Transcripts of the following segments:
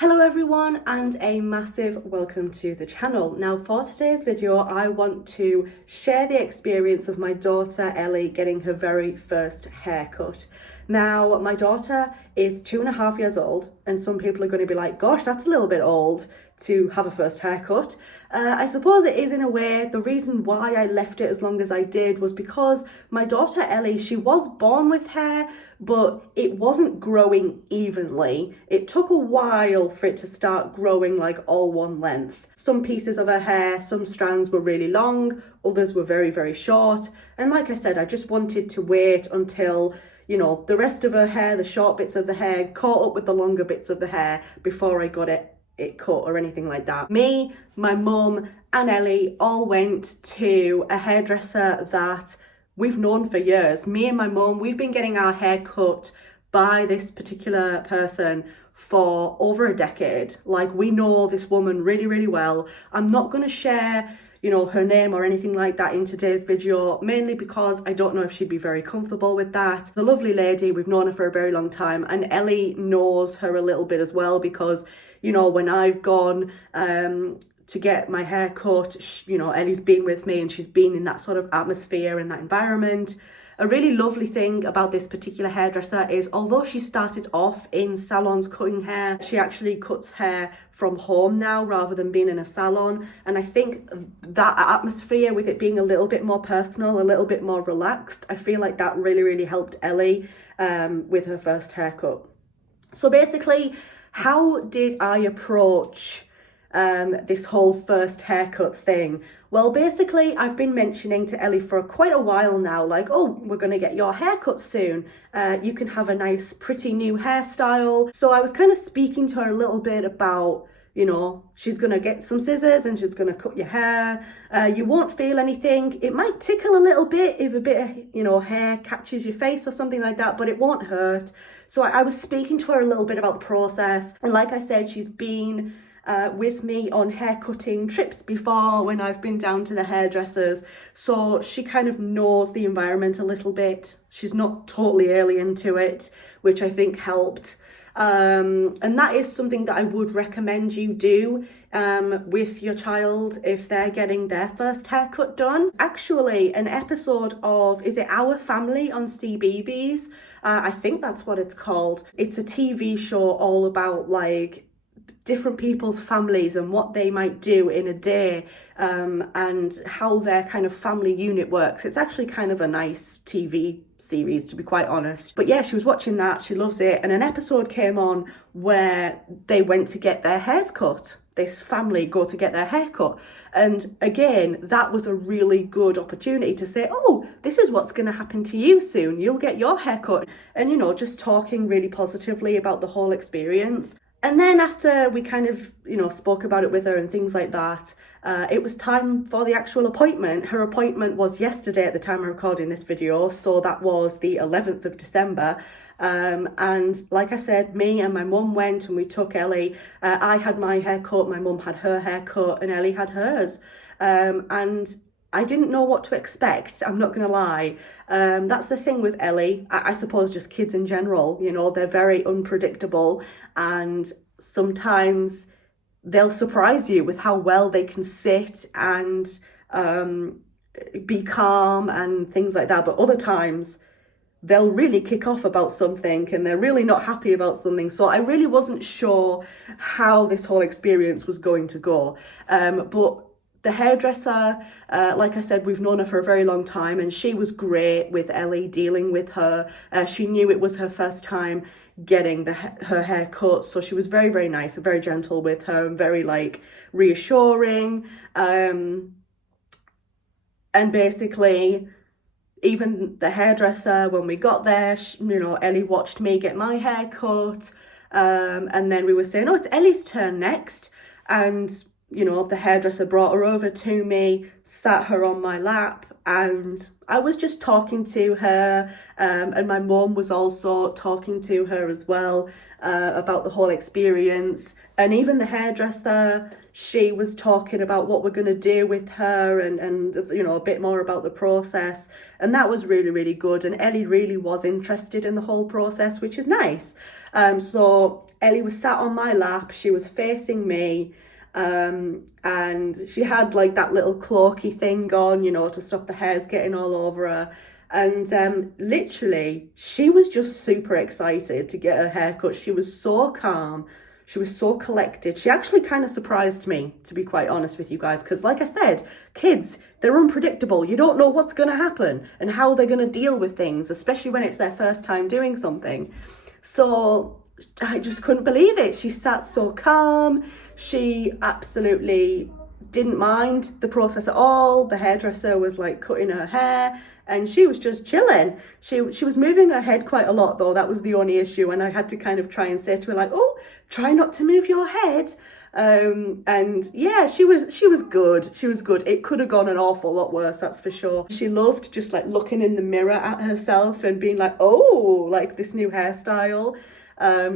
Hello everyone and a massive welcome to the channel. Now for today's video I want to share the experience of my daughter Ellie getting her very first haircut. Now my daughter is 2.5 years old and some people are going to be like, gosh, that's a little bit old to have a first haircut. I suppose it is in a way. The reason why I left it as long as I did was because my daughter Ellie, she was born with hair, but it wasn't growing evenly. It took a while for it to start growing like all one length. Some pieces of her hair, some strands were really long, others were very, very short. And like I said, I just wanted to wait until the rest of her hair, the short bits of the hair, caught up with the longer bits of the hair before I got it cut or anything like that. Me, my mum and Ellie all went to a hairdresser that we've known for years. Me and my mum, we've been getting our hair cut by this particular person for over a decade. Like, we know this woman really, really well. I'm not going to share her name or anything like that in today's video, mainly because I don't know if she'd be very comfortable with that. The lovely lady, we've known her for a very long time, and Ellie knows her a little bit as well because, when I've gone to get my hair cut, Ellie's been with me and she's been in that sort of atmosphere and that environment. A really lovely thing about this particular hairdresser is, although she started off in salons cutting hair, she actually cuts hair from home now rather than being in a salon. And I think that atmosphere, with it being a little bit more personal, a little bit more relaxed, I feel like that really, really helped Ellie with her first haircut. So basically, how did I approach this whole first haircut thing? Well, basically, I've been mentioning to Ellie for quite a while now, like, oh, we're going to get your haircut soon. You can have a nice, pretty new hairstyle. So I was kind of speaking to her a little bit about, she's going to get some scissors and she's going to cut your hair. You won't feel anything. It might tickle a little bit if a bit of, hair catches your face or something like that, but it won't hurt. So I was speaking to her a little bit about the process. And like I said, she's been with me on haircutting trips before when I've been down to the hairdressers, so she kind of knows the environment a little bit. She's not totally alien to it, which I think helped. And that is something that I would recommend you do with your child if they're getting their first haircut done. Actually, an episode of, is it Our Family on CBeebies? I think that's what it's called. It's a TV show all about like different people's families and what they might do in a day, and how their kind of family unit works. It's actually kind of a nice TV series, to be quite honest. But yeah, she was watching that, she loves it, and an episode came on where they went to get their hairs cut. This family go to get their hair cut, and again, that was a really good opportunity to say, oh, this is what's going to happen to you soon, you'll get your hair cut, and just talking really positively about the whole experience. And then after we kind of, spoke about it with her and things like that, it was time for the actual appointment. Her appointment was yesterday at the time of recording this video, so that was the 11th of December. And like I said, me and my mum went and we took Ellie. I had my hair cut, my mum had her hair cut, and Ellie had hers. And I didn't know what to expect, I'm not going to lie. That's the thing with Ellie, I suppose just kids in general, they're very unpredictable, and sometimes they'll surprise you with how well they can sit and be calm and things like that. But other times they'll really kick off about something and they're really not happy about something. So I really wasn't sure how this whole experience was going to go. But the hairdresser, like I said, we've known her for a very long time, and she was great with Ellie, dealing with her. She knew it was her first time getting her hair cut, so she was very, very nice and very gentle with her and very reassuring. And basically, even the hairdresser, when we got there, Ellie watched me get my hair cut, and then we were saying, oh, it's Ellie's turn next, and you know, the hairdresser brought her over to me, sat her on my lap, and I was just talking to her, and my mum was also talking to her as well, about the whole experience. And even the hairdresser, she was talking about what we're going to do with her, and you know, a bit more about the process. And that was really, really good. And Ellie really was interested in the whole process, which is nice. So Ellie was sat on my lap, she was facing me, and she had like that little cloaky thing on, you know, to stop the hairs getting all over her. And literally, she was just super excited to get her hair cut. She was so calm. She was so collected. She actually kind of surprised me, to be quite honest with you guys, because like I said, kids, they're unpredictable. You don't know what's going to happen and how they're going to deal with things, especially when it's their first time doing something. So I just couldn't believe it. She sat so calm. She absolutely didn't mind the process at all. The hairdresser was like cutting her hair and she was just chilling. She was moving her head quite a lot though. That was the only issue. And I had to kind of try and say to her like, oh, try not to move your head. And yeah, she was good. She was good. It could have gone an awful lot worse, that's for sure. She loved just like looking in the mirror at herself and being like, oh, like this new hairstyle.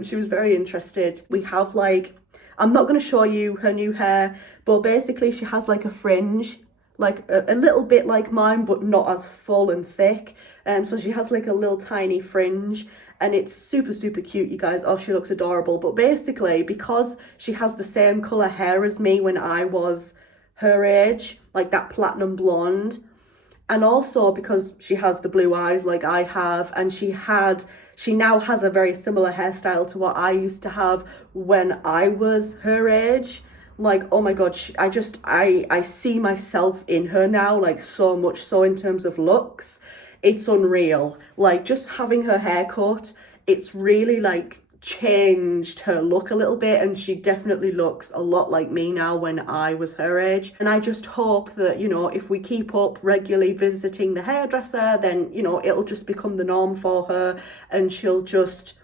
She was very interested. We have like, I'm not going to show you her new hair, but basically she has like a fringe, like a little bit like mine, but not as full and thick. So she has like a little tiny fringe and it's super, super cute, you guys. Oh, she looks adorable. But basically, because she has the same colour hair as me when I was her age, like that platinum blonde, and also because she has the blue eyes like I have, and she now has a very similar hairstyle to what I used to have when I was her age. Like, oh my God, I see myself in her now, like so much so in terms of looks. It's unreal. Like just having her hair cut, it's really like changed her look a little bit, and she definitely looks a lot like me now when I was her age. And I just hope that, you know, if we keep up regularly visiting the hairdresser, then, you know, it'll just become the norm for her and she'll just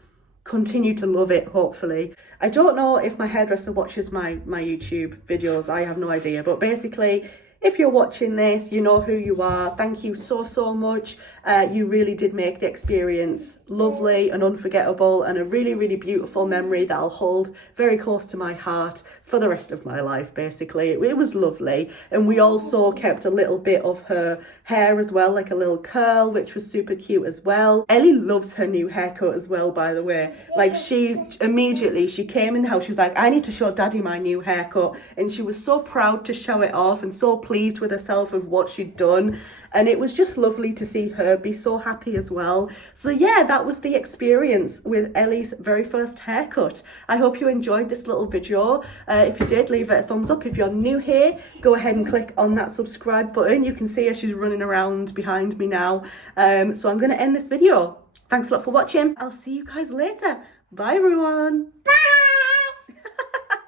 continue to love it, hopefully. I don't know if my hairdresser watches my YouTube videos, I have no idea, but basically, if you're watching this, you know who you are. Thank you so, so much. You really did make the experience lovely and unforgettable, and a really, really beautiful memory that I'll hold very close to my heart for the rest of my life, basically. It was lovely. And we also kept a little bit of her hair as well, like a little curl, which was super cute as well. Ellie loves her new haircut as well, by the way. Like she came in the house, she was like, I need to show Daddy my new haircut. And she was so proud to show it off and so pleased with herself of what she'd done. And it was just lovely to see her be so happy as well. So yeah, that was the experience with Ellie's very first haircut. I hope you enjoyed this little video. If you did, leave it a thumbs up. If you're new here, go ahead and click on that subscribe button. You can see her, she's running around behind me now. So I'm going to end this video. Thanks a lot for watching. I'll see you guys later. Bye everyone. Bye.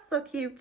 So cute.